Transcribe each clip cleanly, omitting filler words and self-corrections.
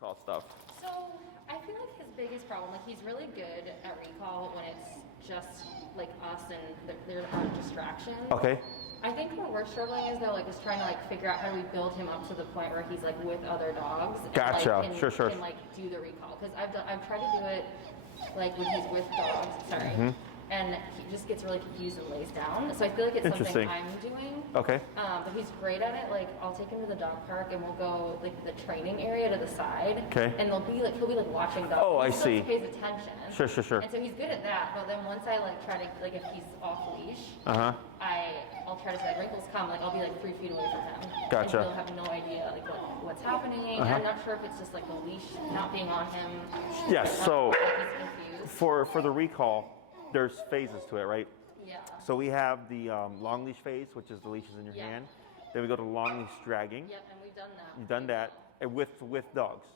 recall stuff? So I feel like his biggest problem, like he's really good at recall when it's just like us and there aren't distractions. Okay. I think where we're struggling is though, like, just trying to like figure out how do we build him up to the point where he's like with other dogs. And, Gotcha. like, Sure. Can like do the recall because I've tried to do it like when he's with dogs. Sorry. Mm-hmm. And he just gets really confused and lays down. So I feel like it's something I'm doing. Okay. But he's great at it. Like I'll take him to the dog park and we'll go like the training area to the side. Okay. And he'll be like watching dogs. Oh, I He see. pays attention. Sure. And so he's good at that. But then once I like try to like if he's off leash, I'll try to say Wrinkles come. Like I'll be like 3 feet away from him. Gotcha. And he'll have no idea like what's happening. And I'm not sure if it's just like the leash not being on him. Yes. So like he's confused. for the recall, there's phases to it, right? Yeah. So we have the long leash phase, which is the leashes in your hand. Then we go to long leash dragging. Yep, and we've done that. You've done that and with dogs.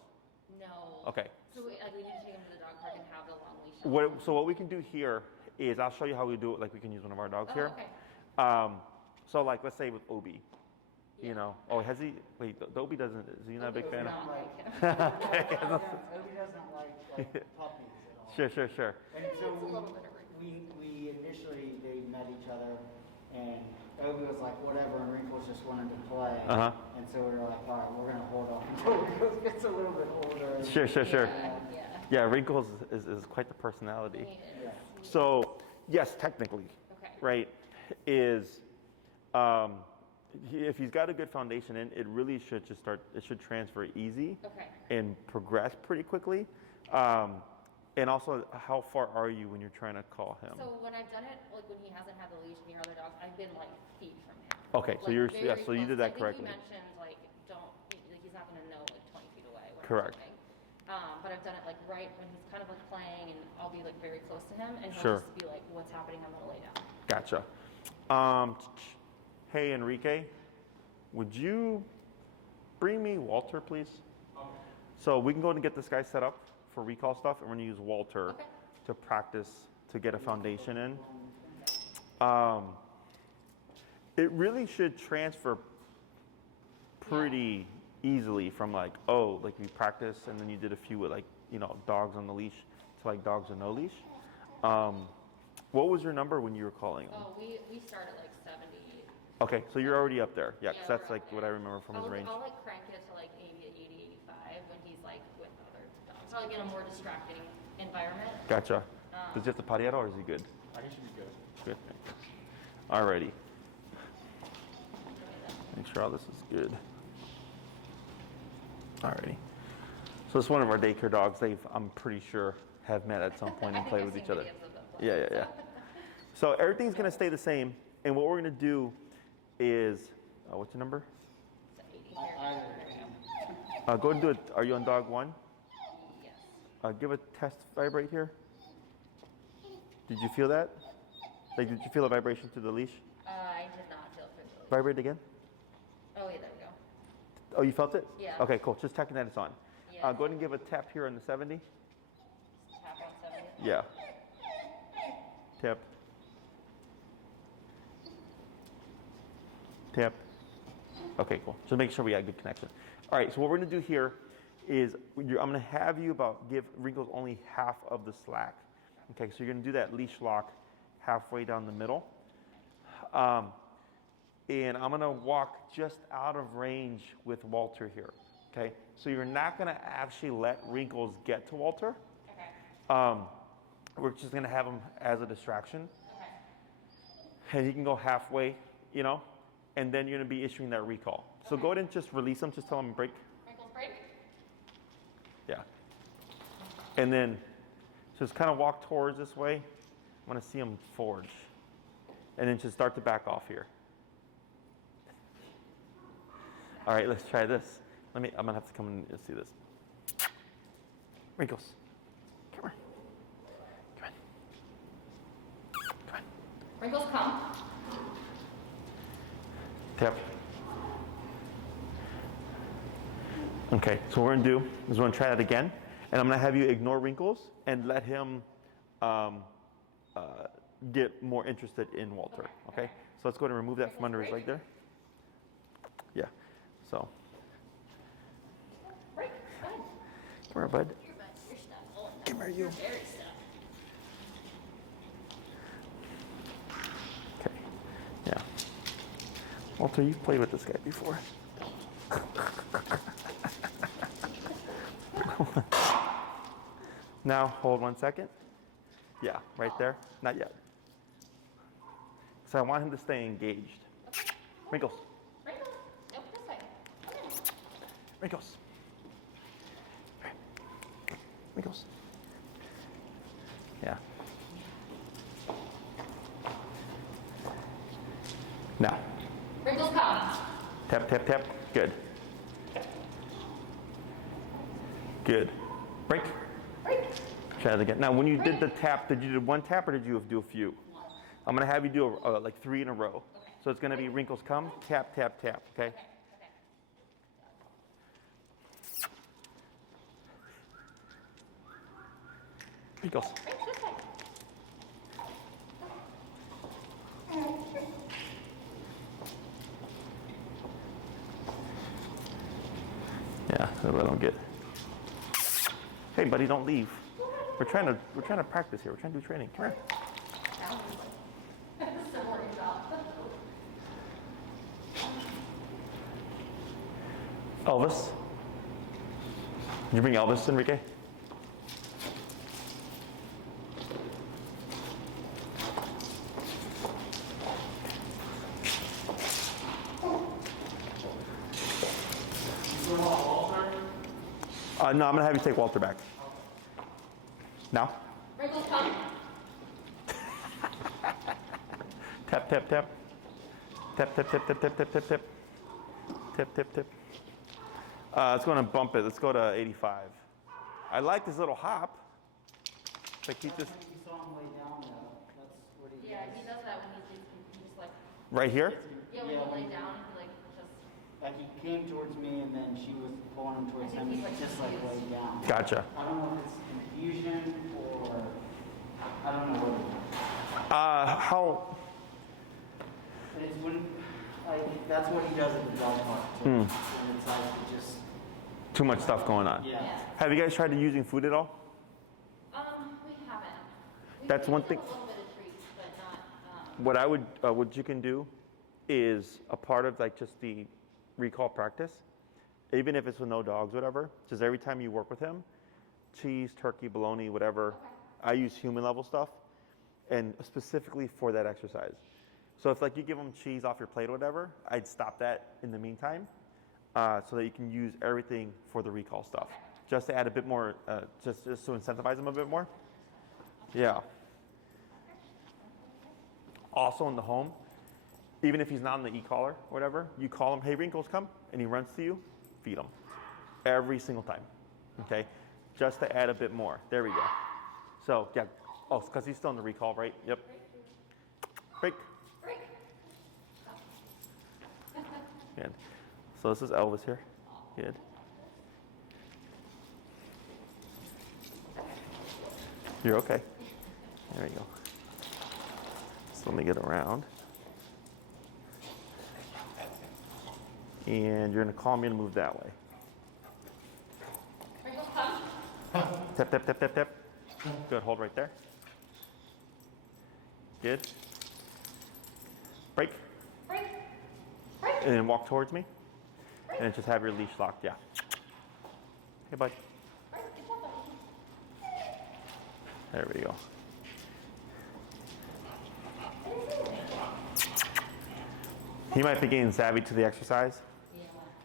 No. Okay. So we need to take him to the dog park and have the long leash. So what we can do here is I'll show you how we do it. Like we can use one of our dogs here. Okay. So like let's say with Obi, you know. Oh, has he? Wait, the Obi doesn't. Is he not a big fan of? Obi doesn't like puppies at all. Sure. And so we initially they met each other, and Obi was like whatever, and Wrinkles just wanted to play. And so we were like, all right, we're gonna hold off until Wrinkles gets a little bit older. Sure. Yeah. Wrinkles is quite the personality. Yeah. So yes, technically, right, is if he's got a good foundation in, it really should just start. It should transfer easy and progress pretty quickly. And also, how far are you when you're trying to call him? So when I've done it, like when he hasn't had the leash near other dogs, I've been like feet from him. Okay, so like, so you did that correctly. I think you mentioned like he's not going to know like 20 feet away. Correct. But I've done it like right when he's kind of like playing, and I'll be like very close to him, and he'll just be like, "What's happening? I'm going to lay down." Gotcha. Hey Enrique, would you bring me Walter, please? Okay. So we can go and get this guy set up for recall stuff, and we're gonna use Walter to practice to get a foundation in. It really should transfer pretty easily from like you practice and then you did a few with like dogs on the leash to like dogs with no leash. What was your number when you were calling him? Oh, we started like 70. Okay, so you're already up there. Yeah, because that's like what I remember from his range. I'll like crank it to like 80, 85 when he's like with other dogs. So I'll get a more distracting environment. Gotcha. Does he have to potty at all, or is he good? I should be good. Good. Alrighty. Make sure all this is good. Alrighty. So it's one of our daycare dogs. I'm pretty sure, have met at some point and played with each other. Yeah. So everything's gonna stay the same, and what we're gonna do is, what's your number? It's 80 here. I Go and do it. Are you on dog 1? Yes. Give a test vibrate here. Did you feel that? Like, did you feel a vibration through the leash? I did not feel it through the leash. Vibrate again. Oh, yeah, there we go. Oh, you felt it? Yeah. Okay, cool. Just checking that it's on. Yeah. Go ahead and give a tap here on the 70. Just tap on 70. Yeah. Tap. Tap. Okay, cool. Just make sure we got good connection. All right, so what we're gonna do here is I'm gonna have you give Wrinkles only half of the slack. Okay, so you're gonna do that leash lock halfway down the middle. And I'm gonna walk just out of range with Walter here. Okay, so you're not gonna actually let Wrinkles get to Walter. Okay. We're just gonna have him as a distraction. Okay. And he can go halfway, and then you're gonna be issuing that recall. So go ahead and just release him, just tell him break. Wrinkles break. Yeah. And then just kind of walk towards this way. I wanna see him forge. And then just start to back off here. All right, let's try this. I'm gonna have to come in and see this. Wrinkles, come here. Come on. Wrinkles, come. Tap. Okay, so what we're gonna do is we're gonna try that again, and I'm gonna have you ignore Wrinkles and let him get more interested in Walter. Okay? So let's go ahead and remove that from under his leg there. Yeah. So. Break. Come here, bud. Here, bud. You're stuck. Oh, Come here, you. You're very stuck. Okay. Yeah. Walter, you've played with this guy before. Now, hold 1 second. Yeah, right there. Not yet. So I want him to stay engaged. Okay. Wrinkles. Wrinkles. Nope, this way. Come in. Wrinkles. Wrinkles. Yeah. Now. Wrinkles, come. Tap, tap, tap. Good. Good. Break. Break. Try that again. Now, when you did the tap, did you do one tap or did you do a few? One. I'm going to have you do like 3 in a row. Okay. So it's going to be wrinkles come, tap, tap, tap. Okay? Okay. Okay. Wrinkles. Right, this way. Yeah, so I don't get. Hey, buddy, don't leave. We're trying to practice here. We're trying to do training. Come here. Similar job. Elvis. Did you bring Elvis, Enrique? No, I'm going to have you take Walter back. Now. Wrinkles, come. Tap, tap, tap. Tap, tap, tap, tap, tap, tap, tap, tap. Tap, tap, tap. Let's go and bump it. Let's go to 85. I like this little hop. Like he just. You saw him lay down though. That's what he Yeah, does. he does that when he just like, Right here? yeah, when he lay down, he like just. Like he came towards me and then she was pulling him towards him. he's, He like, just like laid down. Gotcha. I don't know if it's confusion or I don't know what it is. How? And it's when that's what he does at the dog park too. And it's like it just Too much stuff going on. yeah. Have you guys tried using food at all? We haven't. That's one thing. A little bit of treats, but not. What I would, what you can do, is a part of like just the recall practice, even if it's with no dogs, whatever. Just every time you work with him, cheese, turkey, bologna, whatever. Okay. I use human level stuff, and specifically for that exercise. So if like you give him cheese off your plate or whatever, I'd stop that in the meantime, so that you can use everything for the recall stuff, just to add a bit more, just to incentivize him a bit more. Yeah. Also in the home, even if he's not on the e-collar or whatever, you call him, hey, Wrinkles, come, and he runs to you, feed him. Every single time, okay? Just to add a bit more. There we go. So, yeah. Oh, because he's still in the recall, right? Yep. Break. Break. Good. So this is Elvis here. Good. You're okay. There you go. So let me get around. And you're going to call me to move that way. Wrinkles, come. Tap, tap, tap, tap, tap. Good. Hold right there. Good. Break. Break. Break. And then walk towards me. And then just have your leash locked. Yeah. Hey, bud. Break. Get that buddy. There we go. He might be getting savvy to the exercise. Yeah.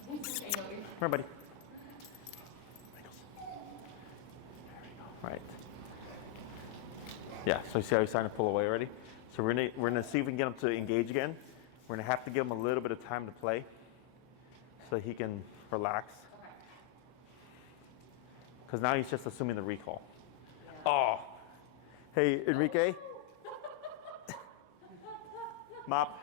I know you're. Come here, buddy. Right. Yeah, so you see how he's starting to pull away already? So we're gonna see if we can get him to engage again. We're gonna have to give him a little bit of time to play so he can relax. Okay. Because now he's just assuming the recall. Oh. Hey, Enrique. Mop.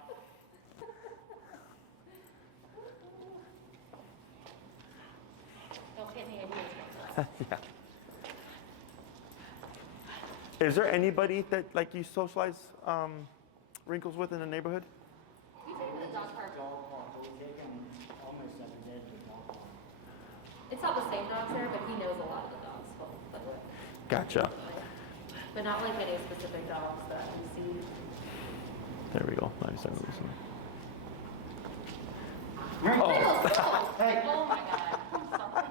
Don't get any ideas. Yeah. Is there anybody that like you socialize Wrinkles with in the neighborhood? We take him to the dog park. Dog park. We take him almost every day to the dog park. It's not the same dogs there, but he knows a lot of the dogs. Gotcha. But not like any specific dogs that we see. There we go. 97 loosen. Oh. Hey. Oh my god. I'm sorry.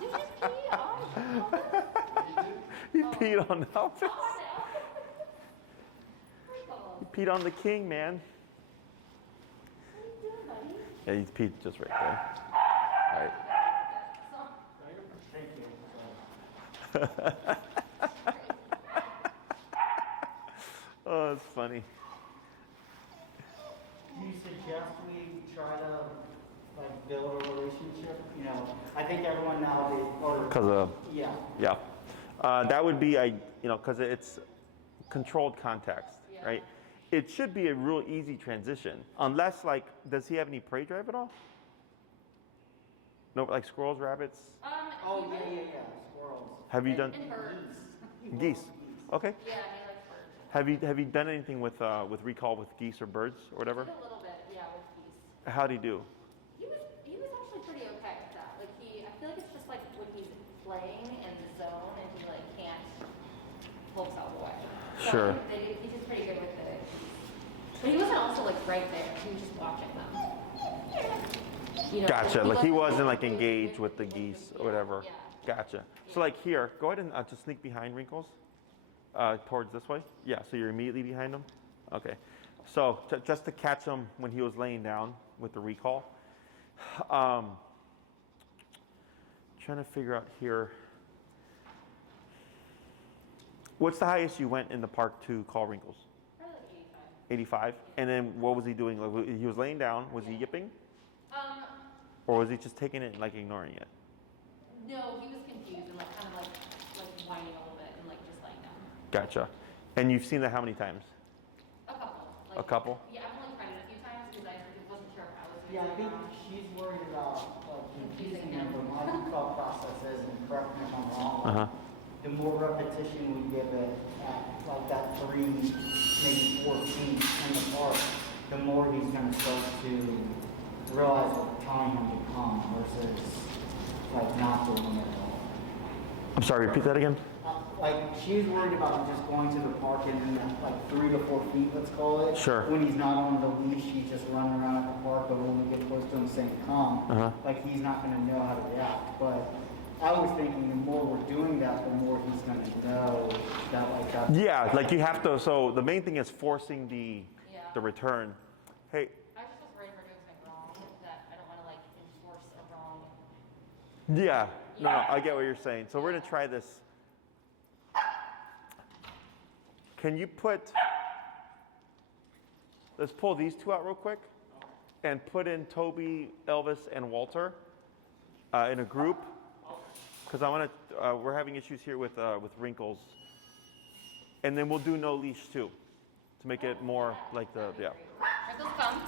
Did you just pee on? He peed on Elvis. Oh, He peed on the king, man. what are you doing, buddy? Yeah, he peed just right there. All right. Thank you. Oh, it's funny. Do you suggest we try to like build a relationship? You know, I think everyone nowadays, Because of, yeah. yeah. That would be, because it's controlled context, right? It should be a real easy transition. Unless, does he have any prey drive at all? No, like squirrels, rabbits? Oh, yeah. Squirrels. Have you done And birds. geese? Okay. Yeah, he likes birds. Have you done anything with recall with geese or birds or whatever? Did a little bit, yeah, with geese. How'd he do? He was actually pretty okay with that. Like I feel like it's just like when he's playing in the zone and he like can't pull himself away. So Sure. He did pretty good with the geese. But he wasn't also like right there. He was just watching them. You know, Gotcha. Like he wasn't like really engaged with the geese or whatever. Yeah. Gotcha. So like here, go ahead and just sneak behind Wrinkles, towards this way. Yeah. So you're immediately behind him. Okay. So just to catch him when he was laying down with the recall. Trying to figure out here. What's the highest you went in the park to call Wrinkles? Probably like 85. 85. And then what was he doing? Like, he was laying down. Was he yipping? Or was he just taking it and like ignoring it? No, he was confused and like kind of like whining a little bit and like just laying down. Gotcha. And you've seen that how many times? A couple. A couple? Yeah, I've only tried it a few times because I wasn't sure if I was Yeah, I think doing it or not. she's worried about like confusing him, but my thought process is, and correct me if I'm wrong, Uh-huh. the more repetition we give it at like that 3, maybe 4 feet in the park, the more he's going to start to realize what we're telling him to come versus like not doing it at all. I'm sorry, repeat that again? Like she's worried about just going to the park and then like 3 to 4 feet, let's call it. Sure. When he's not on the leash, he's just running around at the park. But when we get close to him saying come, like he's not going to know how to react. But I was thinking the more we're doing that, the more he's going to know that like that. Yeah, like you have to, so the main thing is forcing the return. Hey, I just was worried we're doing something wrong that I don't want to like enforce a wrong. yeah, no, I get what you're saying. So we're gonna try this. Can you let's pull these two out real quick and put in Toby, Elvis, and Walter in a group. Because I want to, we're having issues here with Wrinkles. And then we'll do no leash too, to make it more like Wrinkles come.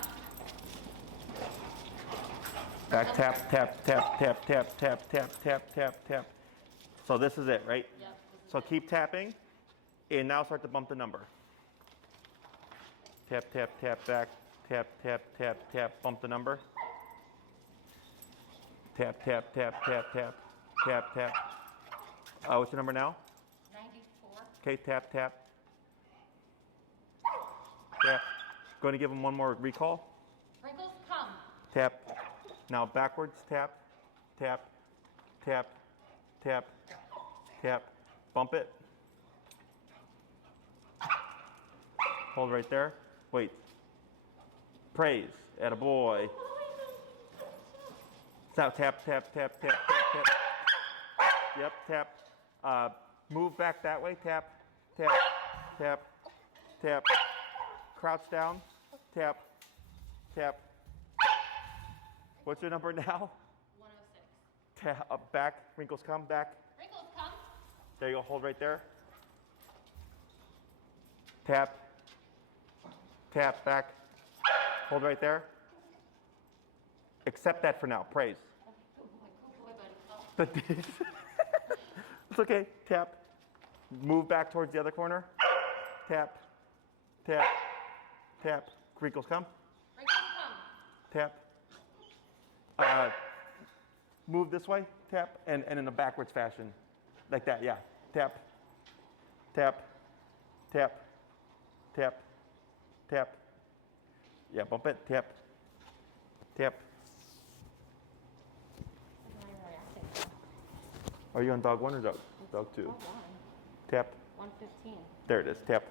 Back tap, tap, tap, tap, tap, tap, tap, tap, tap, tap. So this is it, right? Yep. So keep tapping, and now start to bump the number. Tap, tap, tap, back, tap, tap, tap, tap, bump the number. Tap, tap, tap, tap, tap, tap, tap. What's your number now? 94. Okay, tap, tap. Tap. Going to give him one more recall. Wrinkles come. Tap. Now backwards, tap, tap, tap, tap, tap. Bump it. Hold right there. Wait. Praise. Attaboy. Now tap, tap, tap, tap, tap, tap. Yep, tap. Move back that way. Tap, tap, tap, tap. Crouch down. Tap, tap. What's your number now? 106. Tap, up, back. Wrinkles come, back. Wrinkles come. There you go. Hold right there. Tap. Tap, back. Hold right there. Accept that for now. Praise. Good boy, buddy. Oh. It's okay. Tap. Move back towards the other corner. Tap. Tap. Tap. Wrinkles come. Wrinkles come. Tap. move this way, tap, and in a backwards fashion. Like that, yeah. Tap, tap, tap, tap, tap. Yeah, bump it, tap, tap. Are you on dog 1 or dog 2? Dog 1. Tap. 115. There it is, tap.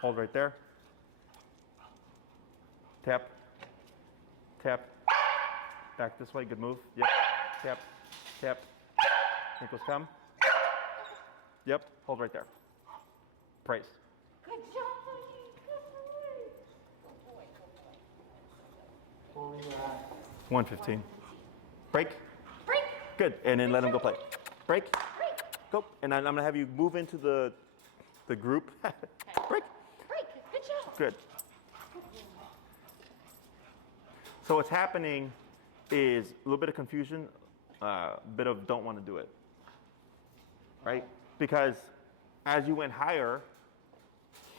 Hold right there. Tap, tap. Back this way, good move. Yep, tap, tap. Wrinkles come. Yep, hold right there. Praise. Good job, buddy. Good boy. Good boy. Good boy. What were you at? 115. Break. Break. Good, and then let him go play. Break. Break. Go, and I'm gonna have you move into the group. Break. Break. Good job. Good. So what's happening is a little bit of confusion, a bit of don't want to do it, right? Because as you went higher,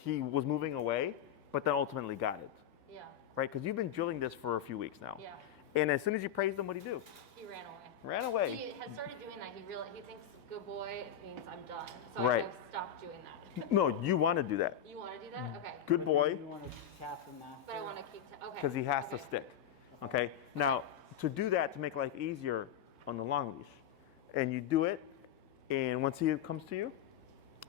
he was moving away, but then ultimately got it, Yeah. right? Because you've been drilling this for a few weeks now. Yeah. And as soon as you praised him, what did he do? He ran away. Ran away. He has started doing that. He thinks good boy means I'm done. So Right. I've stopped doing that. No, you want to do that. You want to do that? Okay. Good boy, You want to tap him after? But I want to keep. Okay. because he has to Okay. stick, okay? Now, to do that, to make life easier on the long leash, and you do it, and once he comes to you,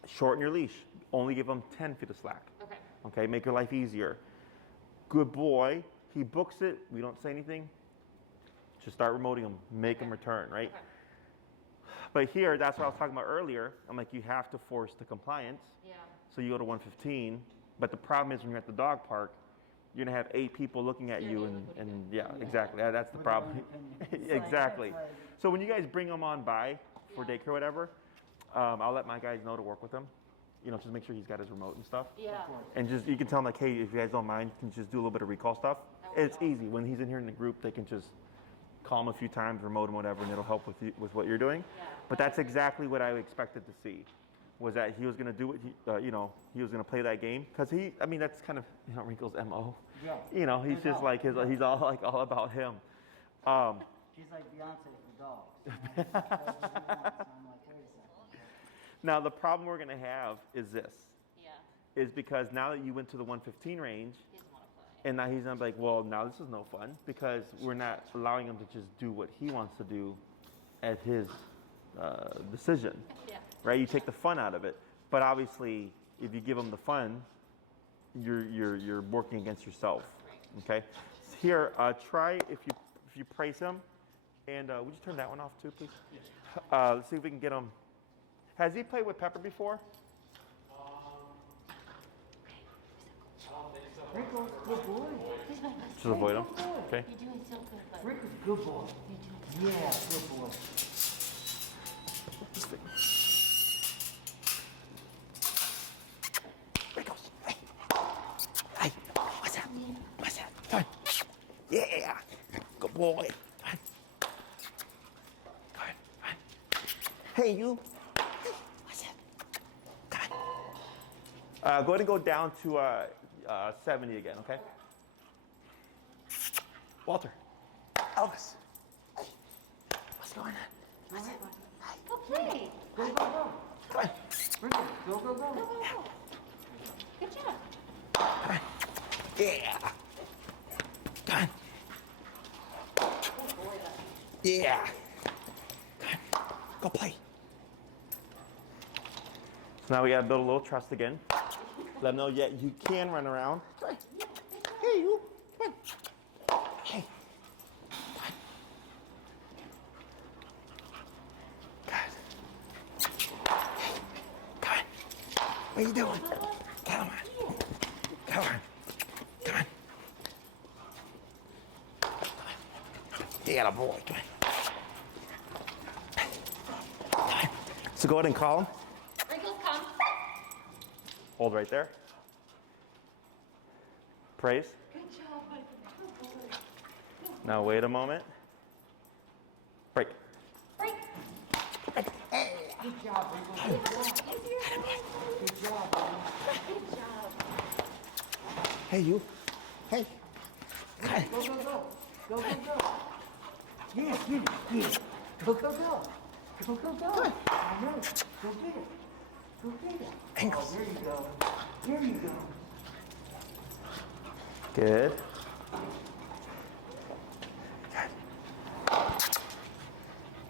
shorten your leash. Only give him 10 feet of slack. Okay. Okay, make your life easier. Good boy. He books it. We don't say anything. Just start remoting him. Make him return, right? Okay. But here, that's what I was talking about earlier. I'm like, you have to force the compliance. Yeah. So you go to 115. But the problem is when you're at the dog park, you're gonna have 8 people looking at you, and yeah, exactly. That's the With their own problem. opinions. Exactly. It's like- So when you guys bring them on by for Yeah. daycare or whatever, I'll let my guys know to work with him. You know, just make sure he's got his remote and stuff. Yeah. And just you can tell him like, hey, if you guys don't mind, you can just do a little bit of recall stuff. That would be It's easy. When he's in here in the group, they can just call him a few times, remote him, whatever, and it'll help with with what you're doing. Yeah. But that's exactly what I expected to see, was that he was going to do what he, he was going to play that game because that's kind of Wrinkles' MO. Yeah. He's just like he's all about him. She's like Beyonce for dogs. You know? She does what she wants. So I'm like, wait a second. Now the problem we're going to have is this, Yeah. is because now that you went to the 115 range, He doesn't want to play. and now he's gonna be like, well, now this is no fun because we're not allowing him to just do what he wants to do at his decision, Yeah. right? You take the fun out of it, but obviously, if you give him the fun, you're working against yourself. Okay. Here, try if you praise him, and would you turn that one off too, please? Let's see if we can get him. Has he played with Pepper before? Wrinkles, good boy. Just avoid him. Okay. You're doing so good, but Wrinkles, good boy. Yeah, good boy. Wrinkles. Hey. Hey. What's up? What's up? Come on. Yeah. Good boy. Come on. Come on. Hey, you. What's up? Come on. Go ahead and go down to 70 again, okay? Walter. Elvis. Hey. What's going on? What's up? go play. Go, go, go. Come on. Wrinkles, go, go, go. Go, go, go. Good job. Come on. Yeah. Come on. Good boy, buddy. Yeah. Come on. Go play. So now we gotta build a little trust again. Let them know, yeah, you can run around. Come on. Hey, you. Come on. Hey. Come on. Good. Hey. Come on. What are you doing? Come on. Come on. Come on. Yeah, boy. Come on. Come on. So go ahead and call him. Wrinkles, come. Hold right there. Praise. Good job, buddy. Good boy. Now wait a moment. Break. Break. Good job, Wrinkles. Good job, buddy. Good job. Hey, you. Hey. Come on. Go, go, go. Go, go, go. Yeah, get it, get it. Go, go, go. Go, go, go. Good. I know. Go get it. Go get it. Ankles. Oh, there you go. There you go. Good.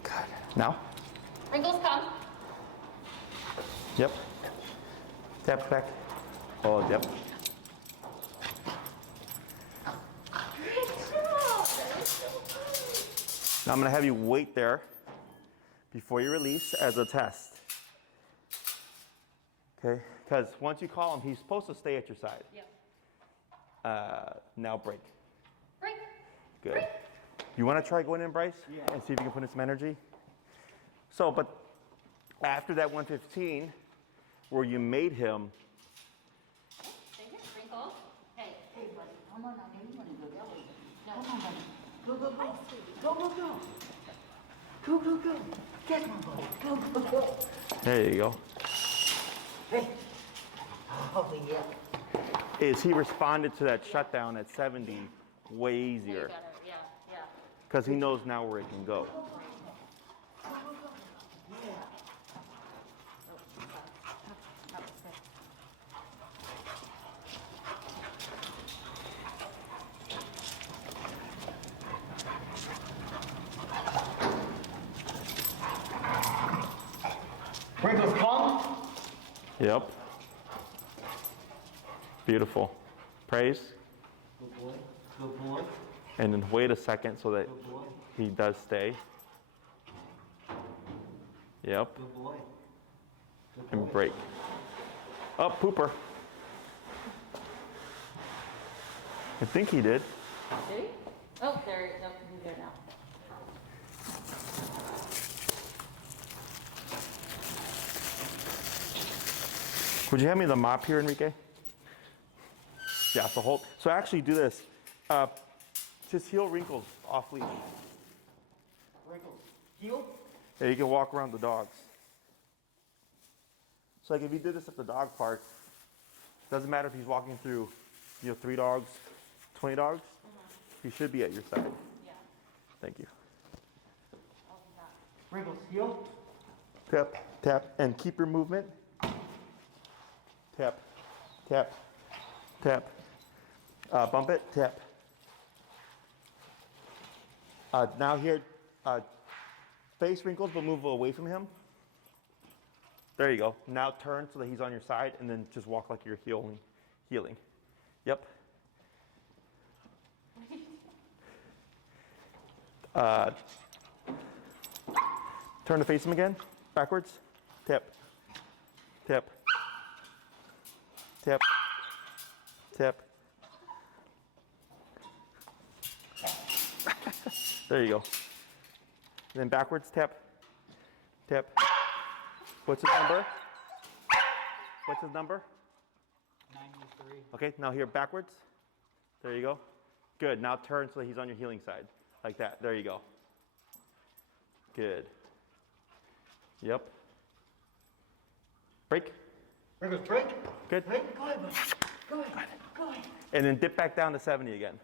Good. Now? Wrinkles, come. Yep. Tap back. Oh, yep. Now I'm going to have you wait there before you release as a test. Okay? Because once you call him, he's supposed to stay at your side. Yep. Now break. Break. Good. Break. You want to try going in, Bryce? Yeah. And see if you can put in some energy? So, but after that 115, where you made him, Stay here, Wrinkles. Hey. Hey, buddy, come on now. You want to go that way. No. Come on, buddy. Go, go, go. Go, go, go. Go, go, go. Get my buddy. Go, go, go. there you go. Hey. Oh, yeah. Is he responded to that shutdown at 70 way Way easier better. Yeah, yeah. because he knows now where it can go. Wrinkles, come. Yep. Beautiful. Praise. Good boy. Good boy. And then wait a second so that Good boy. he does stay. Yep. Good boy. Good And boy. break. Up, pooper. I think he did. Did he? Oh, there. No, he's there now. Would you hand me the mop here, Enrique? Yeah, so hold. So actually do this. Just heel Wrinkles off leash. Wrinkles. Heel. Yeah, you can walk around the dogs. So like if you did this at the dog park, doesn't matter if he's walking through, 3 dogs, 20 dogs, he should be at your side. Yeah. Thank you. Oh, he's not. Wrinkles. Heel. Tap, tap, and keep your movement. Tap, tap, tap. Bump it, tap. Now here, face Wrinkles, but move away from him. There you go. Now turn so that he's on your side, and then just walk like you're healing. Yep. Turn to face him again. Backwards. Tap. Tap. Tap. Tap. There you go. And then backwards, tap. Tap. What's his number? What's his number? 93. Okay, now here backwards. There you go. Good. Now turn so that he's on your healing side. Like that. There you go. Good. Yep. Break. Wrinkles, break. Good. Break. Go ahead, buddy. Go ahead. Go ahead. And then dip back down to 70 again.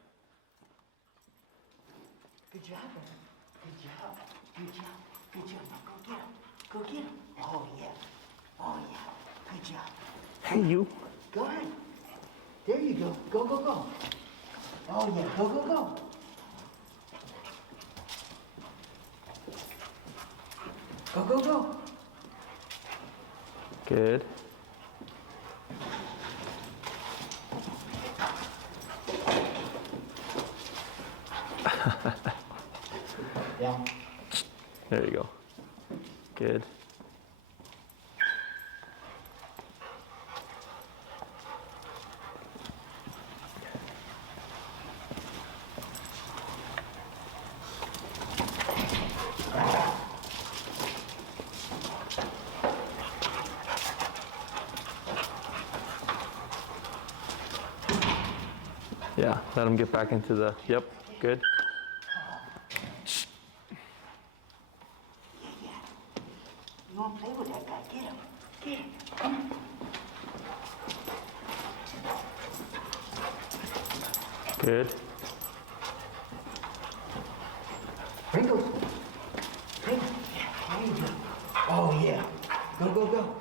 Good job, buddy. Good job. Good job. Good job. Now go get him. Go get him. Oh, yeah. Oh, yeah. Good job. Hey, you. Go ahead. There you go. Go, go, go. Oh, yeah. Go, go, go. Go, go, go. Good. Down. There you go. Good. Yeah, let him get back into the, yep, good. You want to play with that guy? Get him. Get him. Come on. Good. Wrinkles. Hey, there you go. Oh yeah. Go, go, go.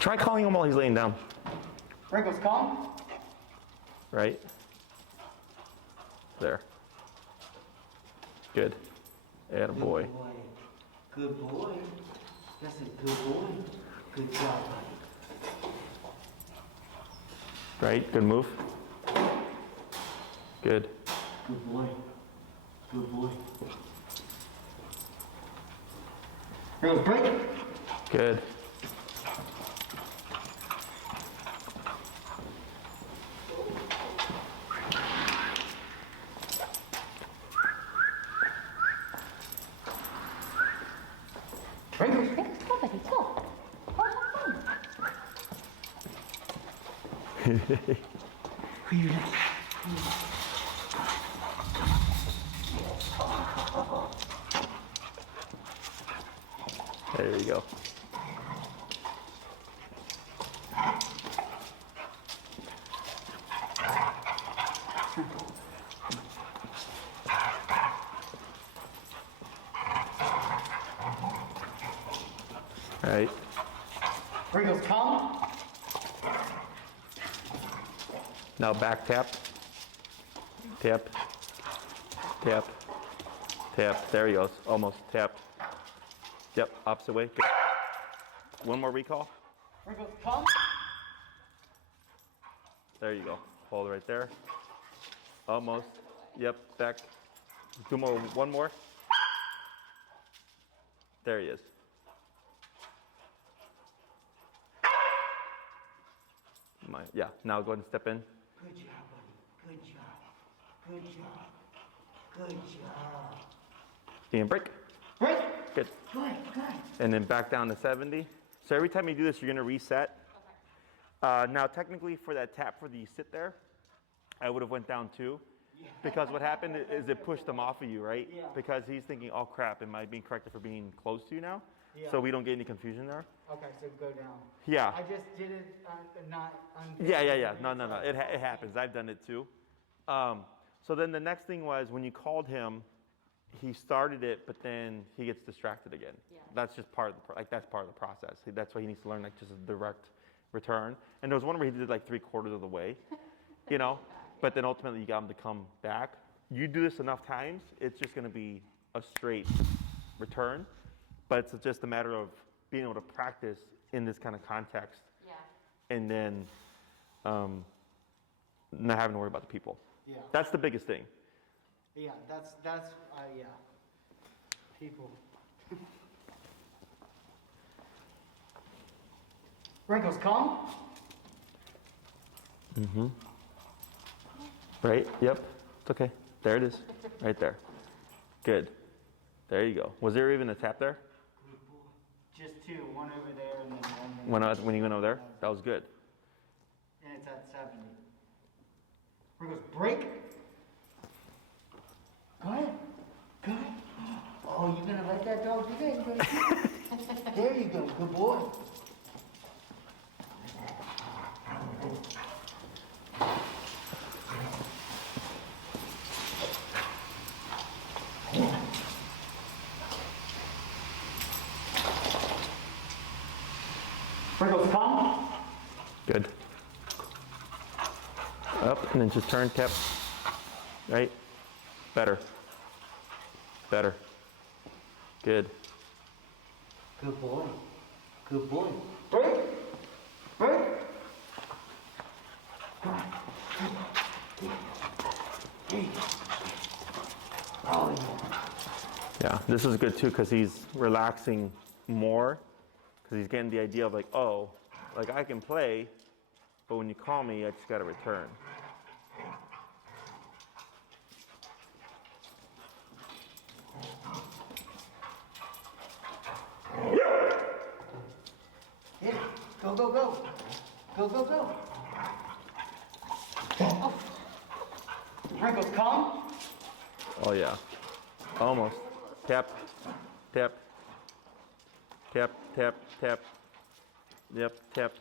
Try calling him while he's laying down. Wrinkles, calm. Right? There. Good. Atta boy. Good boy. That's a good boy. Good job, buddy. Right? Good move. Good. Good boy. Good boy. Wrinkles, break. Good. Wrinkles. Go, buddy, go. Go have fun. There you go. Right. Wrinkles, calm. Now back tap. Tap. Tap. Tap. There he goes. Almost. Tap. Yep. Opposite way. Good. One more recall. Wrinkles, calm. There you go. Hold right there. Almost. Yep. Back. Two more. One more. There he is. Yeah. Now go ahead and step in. Good job, buddy. Good job. Good job. Good job. And break. Break. Good. Good, good. And then back down to 70. So every time you do this, you're gonna reset. Now technically for that tap for the sit there, I would have went down too. Because what happened is it pushed him off of you, right? Yeah. Because he's thinking, oh crap, am I being corrected for being close to you now? Yeah. So we don't get any confusion there. Okay, so go down. Yeah. I just did it not. Yeah. No. It happens. I've done it too. So then the next thing was when you called him, he started it, but then he gets distracted again. Yeah. That's just part of the that's part of the process. That's why he needs to learn like just a direct return. And there was one where he did like 3/4 of the way, you know. But then ultimately you got him to come back. You do this enough times, it's just going to be a straight return. But it's just a matter of being able to practice in this kind of context. Yeah. And then not having to worry about the people. Yeah. That's the biggest thing. Yeah, that's yeah. People. Wrinkles, calm. Mm-hmm. Right? Yep. It's okay. There it is. Right there. Good. There you go. Was there even a tap there? Good boy. Just two, one over there and then one. When you went over there? That was good. And it's at 70. Wrinkles, break. Go ahead. Go ahead. Oh, you're gonna let that dog do that? There you go. Good boy. Wrinkles, calm. Good. Up and then just turn, tap. Right? Better. Better. Good. Good boy. Good boy. Break. Break. Oh, Yeah, this is good too because he's relaxing more because he's getting the idea of like, oh, like I can play, but when you call me, I just got to return. hit it. Go, go, go. Go, go, go. Oh. Wrinkles, calm. Oh yeah, almost. Tap, tap. Tap, tap, tap. Yep, tap.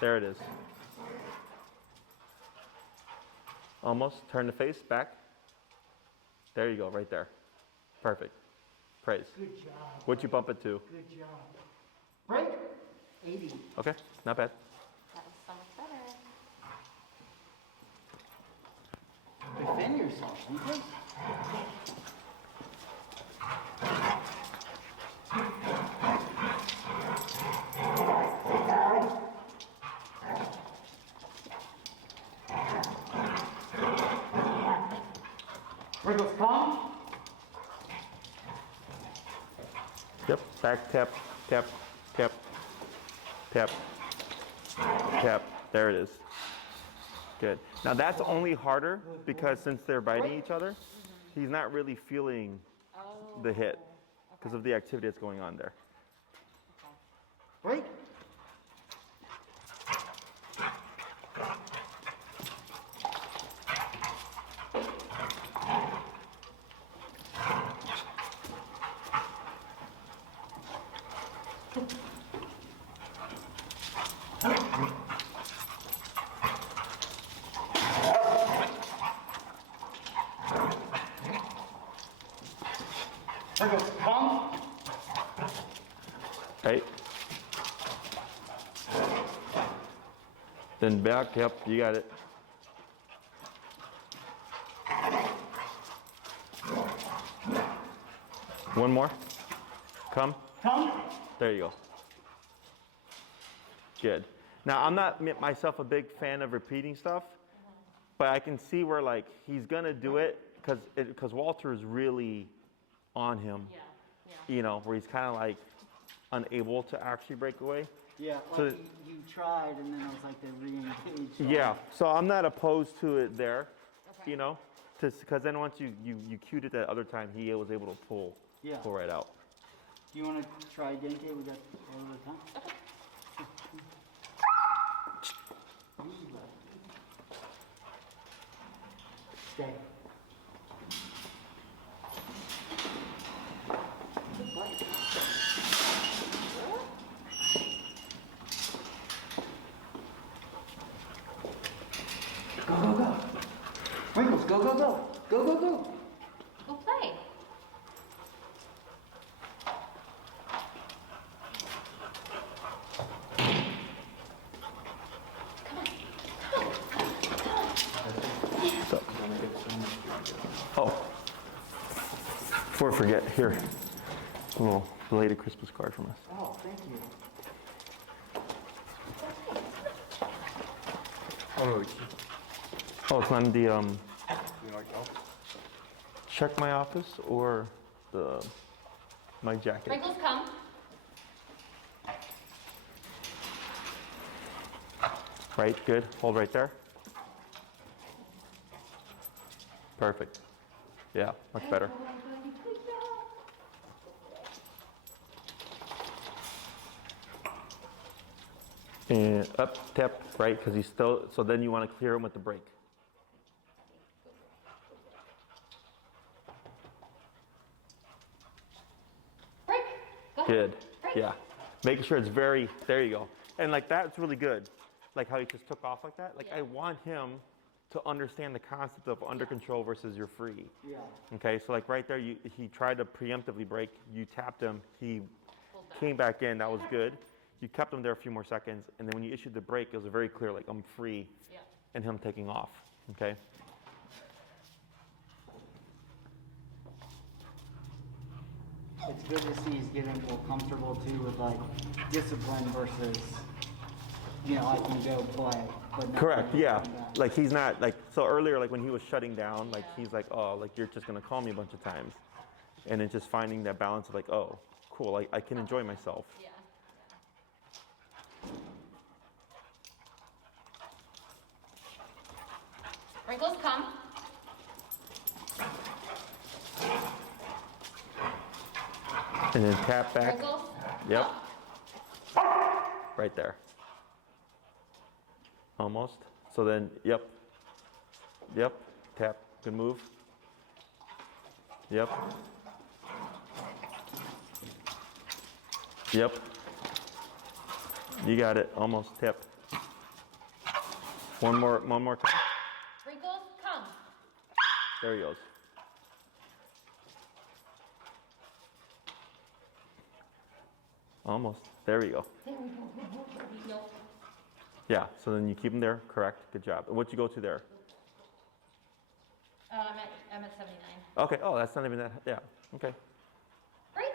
There it is. Almost. Turn the face back. There you go, right there. Perfect. Praise. Good job. What'd you bump it to? Good job. Break. 80. Okay, not bad. That was so much better. Defend yourself, Wrinkles. Wrinkles, come. Yep, back, tap, tap, tap, tap, tap. There it is. Good. Now that's only harder because since they're biting each other, he's not really feeling the hit because of the activity that's going on there. Break. Wrinkles, come. Right. Then back, yep, you got it. One more. Come. Come. There you go. Good. Now, I'm not myself a big fan of repeating stuff, but I can see where like he's gonna do it because Walter is really on him. Yeah. You know, where he's kind of like unable to actually break away. Yeah, So- like you tried, and then I was like, they re-engaged. Yeah. So I'm not opposed to it there. Okay. You know, because then once you cued it that other time, he was able to pull right out. Do you want to try again, Kate? We got a little bit of time. Stay. Good bite. Go, go, go. Wrinkles, go, go, go. Go, go, go. Go play. So, oh, before I forget, here, a little belated Christmas card from us. Oh, thank you. Oh, it's not in the check my office or my jacket. Wrinkles, come. Right, good. Hold right there. Perfect. Yeah, much better. And up, tap, right, because he's still, so then you want to clear him with the brake. Break. Go ahead. Good, Break. yeah. Making sure it's very, there you go. And like that's really good. Like how he just took off like that. Like I want him to understand the concept of under control versus you're free. Yeah. Okay, so like right there, he tried to preemptively brake, you tapped him, he came back in, that was good. You kept him there a few more seconds, and then when you issued the brake, it was very clear, like I'm free, and him taking off, okay? It's good to see he's getting more comfortable too with like discipline versus, you know, I can go play. But not Correct, like yeah. come back. Like he's not, like, so earlier, like when he was shutting down, like he's like, oh, like you're just gonna call me a bunch of times. And then just finding that balance of like, oh, cool, I can enjoy myself. Yeah. Wrinkles, come. And then tap back, Wrinkles. yep, right there. Almost. So then, yep, tap, good move. Yep. You got it. Almost. Tip. One more time. Wrinkles, come. There he goes. Almost. There we go. There we go. Nope. Yeah, so then you keep him there. Correct. Good job. And what'd you go to there? I'm at 79. Okay. Oh, that's not even that. Yeah. Okay. Break.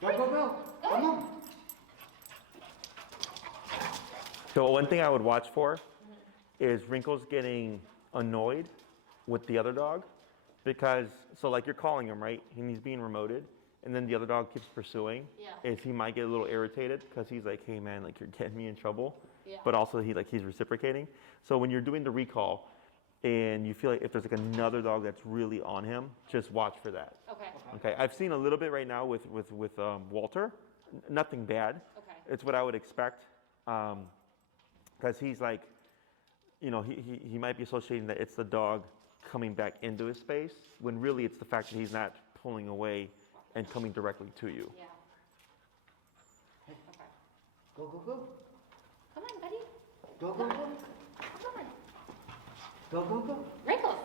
Go. Come on. So one thing I would watch for is Wrinkles getting annoyed with the other dog, because so like you're calling him, right, and he's being remoted, and then the other dog keeps pursuing. Yeah. Is he might get a little irritated because he's like, hey man, like you're getting me in trouble. Yeah. But also he's reciprocating. So when you're doing the recall and you feel like if there's like another dog that's really on him, just watch for that. Okay. Okay. I've seen a little bit right now with Walter. Nothing bad. Okay. It's what I would expect. Because he's like, you know, he might be associating that it's the dog coming back into his space, when really it's the fact that he's not pulling away and coming directly to you. Yeah. Okay. Go. Come on, buddy. Go. Come on. Go. Wrinkles.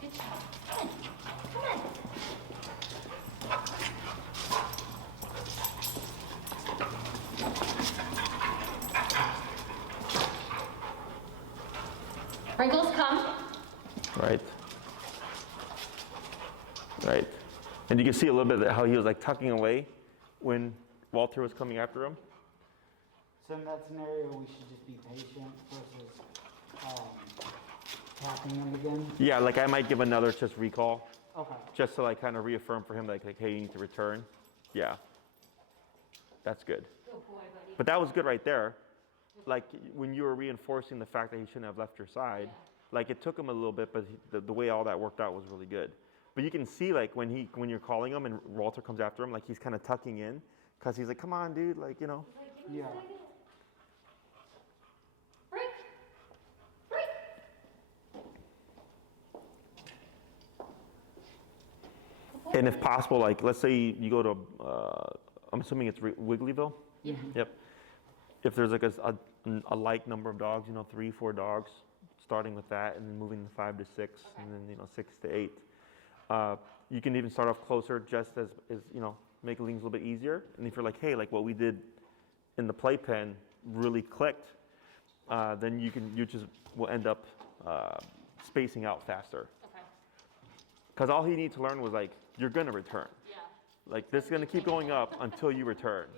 Good job. Come on. Wrinkles, come. Right. And you can see a little bit of how he was like tucking away when Walter was coming after him. So in that scenario, we should just be patient versus tapping him again. Yeah, like I might give another just recall, Okay. just to like kind of reaffirm for him like hey, you need to return. Yeah. That's good. Good boy, buddy. But that was good right there. Like when you were reinforcing the fact that he shouldn't have left your side, like it took him a little bit, but the way all that worked out was really good. But you can see like when you're calling him and Walter comes after him, like he's kind of tucking in, because he's like, come on, dude, like, you know. Yeah. Break. And if possible, like let's say you go to, I'm assuming it's Wigglyville. Yeah. Yep. If there's like a like number of dogs, you know, 3, 4 dogs, starting with that, and then moving to 5 to 6, and then 6 to 8. You can even start off closer, just as make things a little bit easier. And if you're like, hey, like what we did in the playpen really clicked, then you just will end up spacing out faster. Okay. Because all he needs to learn was like, you're gonna return. Yeah. Like this is gonna keep going up until you return.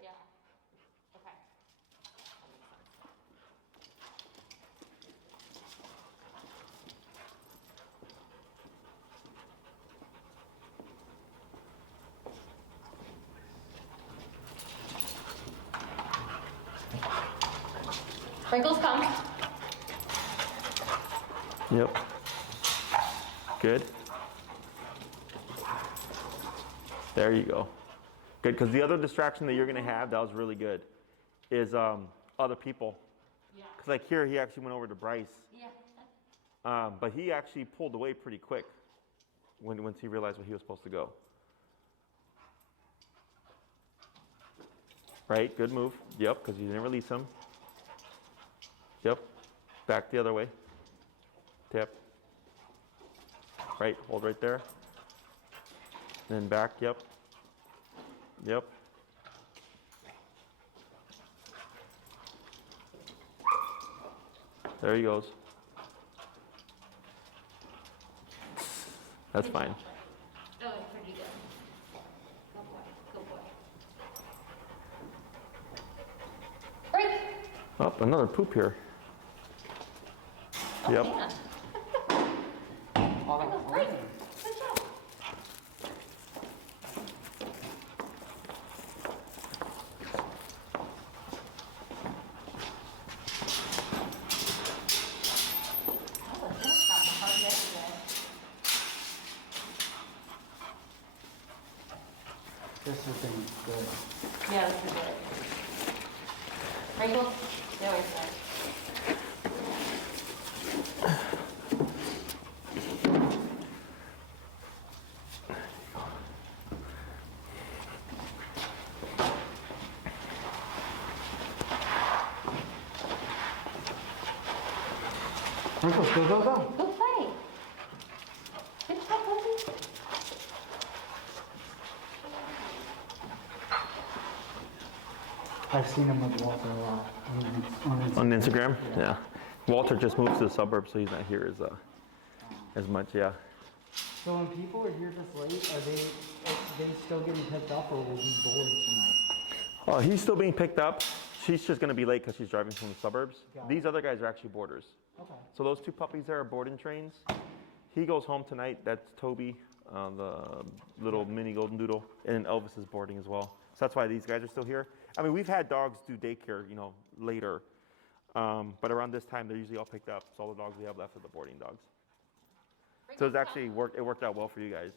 Yeah. Okay. Wrinkles, come. Yep. Good. There you go. Good, because the other distraction that you're going to have, that was really good, is other people. Yeah. Because like here, he actually went over to Bryce, Yeah. but he actually pulled away pretty quick once he realized where he was supposed to go. Right, good move. Yep, because you didn't release him. Yep, back the other way. Tap. Right, hold right there. Then back, yep. Yep. There he goes. That's fine. Oh, pretty good. Good boy. Break. Oh, another poop here. Oh, Yep. man. Oh, Break. Good job. this has been good. Yeah, this is good. Wrinkles? They always say. Wrinkles, go, go, go. Go play. Good job, Kobe. I've seen him with Walter a lot On Instagram? Yeah. Walter just moved to the suburbs, so he's not here as much, yeah. So when people are here this late, are they still getting picked up, or will he board tonight? Oh, he's still being picked up. She's just going to be late because she's driving from the suburbs. These other guys are actually boarders. Okay. So those two puppies there are boarding trains. He goes home tonight. That's Toby, the little mini golden doodle, and Elvis is boarding as well. So that's why these guys are still here. I mean, we've had dogs do daycare, later, but around this time they're usually all picked up. So all the dogs we have left are the boarding dogs. So it's actually it worked out well for you guys,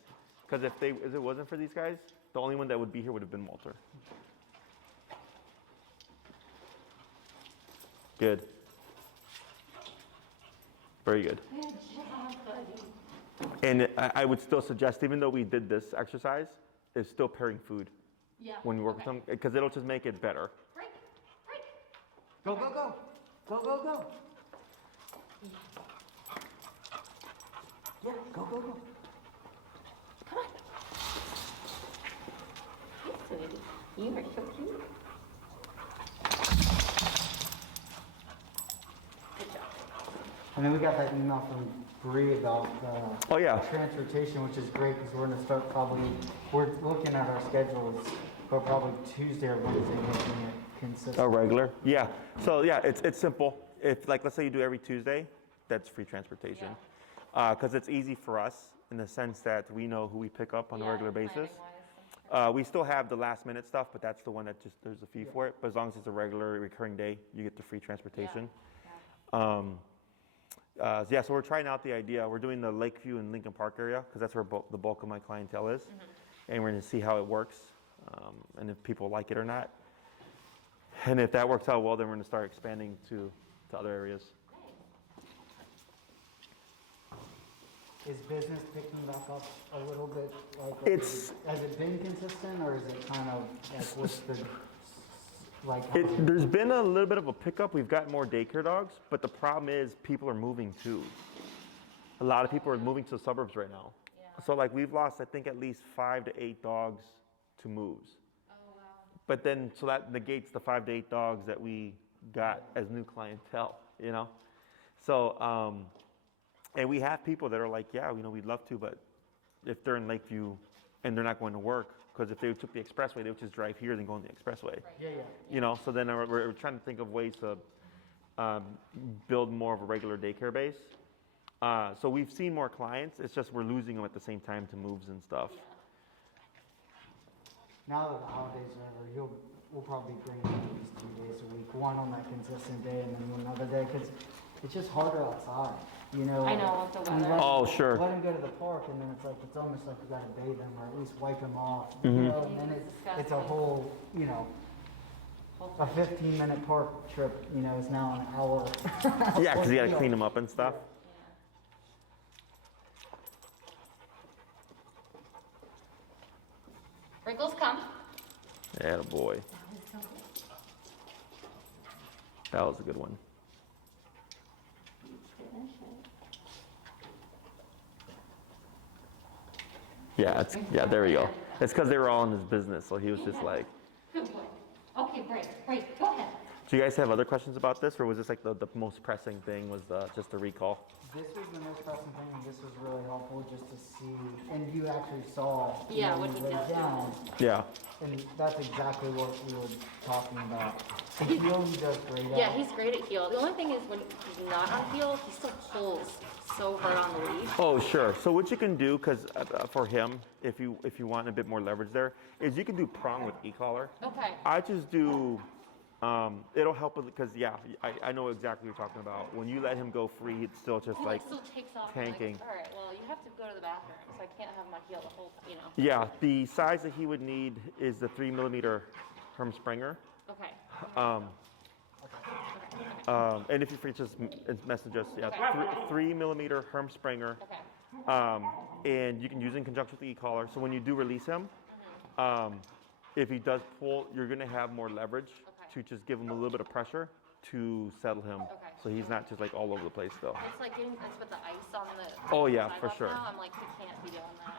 because if it wasn't for these guys, the only one that would be here would have been Walter. Good. Very good. Good job, buddy. And I would still suggest, even though we did this exercise, is still pairing food Yeah. when you work with them, because it'll just make it better. Break. Break. Go, go, go. Go, go, go. Yeah, go, go, go. Come on. Hey, sweetie. You are so cute. Good job. And then we got that email from Bree about Oh yeah. transportation, which is great because we're going to start we're looking at our schedules, but probably Tuesday or Wednesday making it consistent. A regular? Yeah. So yeah, it's simple. If let's say you do every Tuesday, that's free transportation. Because it's easy for us in the sense that we know who we pick up on a regular basis. We still have the last minute stuff, but that's the one that there's a fee for it. But as long as it's a regular recurring day, you get the free transportation. So we're trying out the idea. We're doing the Lakeview and Lincoln Park area because that's where the bulk of my clientele is. And we're going to see how it works and if people like it or not. And if that works out well, then we're going to start expanding to other areas. Is business picking back up a little bit? It's- has it been consistent, or is it kind of what's the There's been a little bit of a pickup. We've got more daycare dogs, but the problem is people are moving too. A lot of people are moving to the suburbs right now. Yeah. So we've lost, I think, at least 5 to 8 dogs to moves. Oh, wow. But then, so that negates the 5 to 8 dogs that we got as new clientele, So, and we have people that are like, yeah, we'd love to, but if they're in Lakeview and they're not going to work, because if they took the expressway, they would just drive here and go on the expressway. Yeah. So then we're trying to think of ways to build more of a regular daycare base. So we've seen more clients. It's just we're losing them at the same time to moves and stuff. Now that the holidays are over, we'll probably bring them at least 2 days a week. One on that consistent day, and then one another day, because it's just harder outside. I know, with the weather. Oh, sure. Let him go to the park, and then it's almost like we got to bathe him or at least wipe him off. Mm-hmm. And then it's a whole, a 15-minute park trip, is now an hour. Yeah, because you got to clean them up and stuff. Wrinkles, come. Attaboy. That was a good one. Yeah, there we go. It's because they were all in his business, so he was just like. Good boy. Okay, break. Go ahead. Do you guys have other questions about this, or was this the most pressing thing was just the recall? This was the most pressing thing, and this was really helpful just to see, and you actually saw. Yeah, what he laid did. down, Yeah. and that's exactly what we were talking about. The heel he does great at. Yeah, he's great at heel. The only thing is when he's not on heel, he still pulls so hard on the leash. Oh, sure. So what you can do, because for him, if you want a bit more leverage there, is you can do prong with e-collar. Okay. I just do. It'll help with because I know exactly what you're talking about. When you let him go free, it's still just He like still takes off. tanking. All right, well, you have to go to the bathroom, so I can't have my heel the whole time, Yeah, the size that he would need is the 3mm Herm Sprenger. Okay. And if you forget, just message us. Yeah, Okay. 3mm Herm Sprenger. Okay. And you can use it in conjunction with the e-collar. So when you do release him, if he does pull, you're going to have more leverage to just give him a little bit of pressure to settle him. Okay. so he's not just like all over the place still. It's like getting, it's with the ice on the Oh yeah, for sidewalk sure. now. I'm like, he can't be doing that.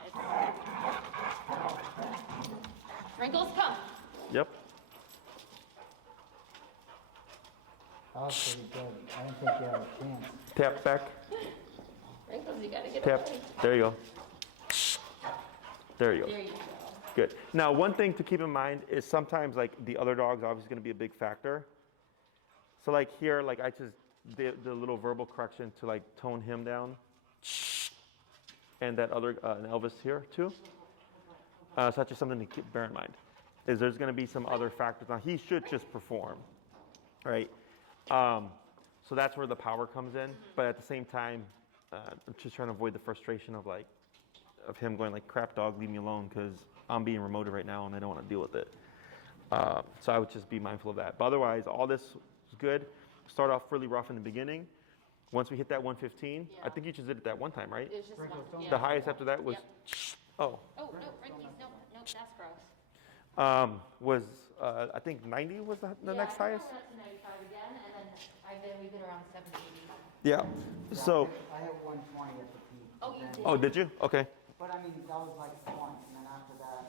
It's... Wrinkles, come. Yep. That was pretty good. I didn't think you had a chance. Tap back. Wrinkles, you gotta get Tap. away. There you go. There you go. There you go. Good. Now, one thing to keep in mind is sometimes like the other dog's obviously going to be a big factor. So like here, like I just did the little verbal correction to like tone him down. And that other, and Elvis here too. So that's just something to bear in mind. Is there's going to be some other factors. Now he should just perform, right? So that's where the power comes in. But at the same time, I'm just trying to avoid the frustration of like, of him going like, crap dog, leave me alone because I'm being remoted right now and I don't want to deal with it. So I would just be mindful of that. But otherwise, all this is good. Start off really rough in the beginning. Once we hit that 115, I think you just did it that one time, right? It was just one, yeah. The highest after that was, Oh, no, Wrinkles, no, that's gross. was I think 90 was the next highest? Yeah, I went up to 95 again, and then we've been around 70, 80. Yeah. So. I hit 120 at the peak. Oh, you did? Oh, did you? Okay. But I mean, that was like once, and then after that.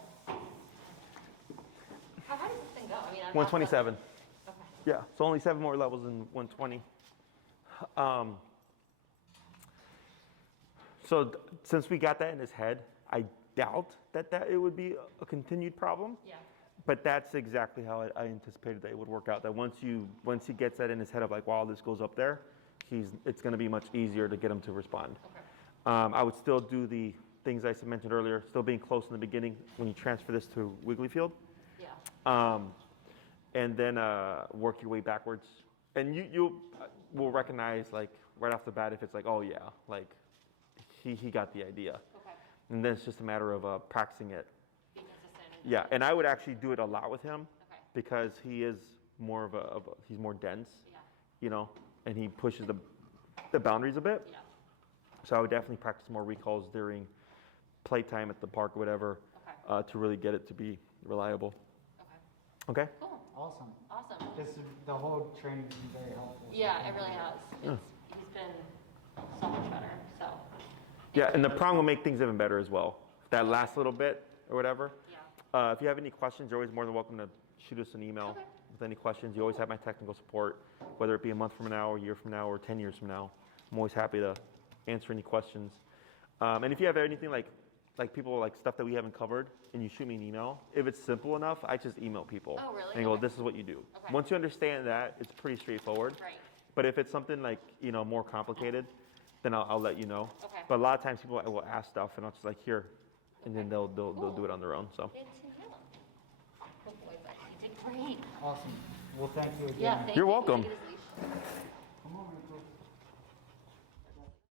How high does this thing go? I mean, I'm 127. Okay. Yeah, so only 7 more levels in 120. Since we got that in his head, I doubt that it would be a continued problem. Yeah. But that's exactly how I anticipated that it would work out. That once he gets that in his head of like, wow, this goes up there, it's going to be much easier to get him to respond. Okay. I would still do the things I mentioned earlier, still being close in the beginning when you transfer this to Wiggly Field. Yeah. And then work your way backwards. And you will recognize like right off the bat if it's like, oh yeah, like he got the idea. Okay. And then it's just a matter of practicing it. Be consistent. Yeah, and I would actually do it a lot with him Okay. because he is more he's more dense, Yeah. you know, and he pushes the boundaries a bit. Yeah. So I would definitely practice more recalls during playtime at the park or whatever Okay. to really get it to be reliable. Okay. Okay? Cool. Awesome. Awesome. The whole training's been very helpful. Yeah, it really has. He's been so much better. So. Yeah, and the prong will make things even better as well. That last little bit or whatever. Yeah. If you have any questions, you're always more than welcome to shoot us an email with any questions. You always have my technical support, whether it be a month from now, a year from now, or 10 years from now. I'm always happy to answer any questions. And if you have anything like people like stuff that we haven't covered, and you shoot me an email, if it's simple enough, I just email people. Oh, really? And go, Okay. this is what you do. Okay. Once you understand that, it's pretty straightforward. Right. But if it's something like, more complicated, then I'll let you know. Okay. But a lot of times people will ask stuff, and I'll just like, here, and then they'll do it on their own. So. Good to know. Oh boy, but you did great. Awesome. Well, thank you again. Yeah, thank You're you. welcome. Take it as leash.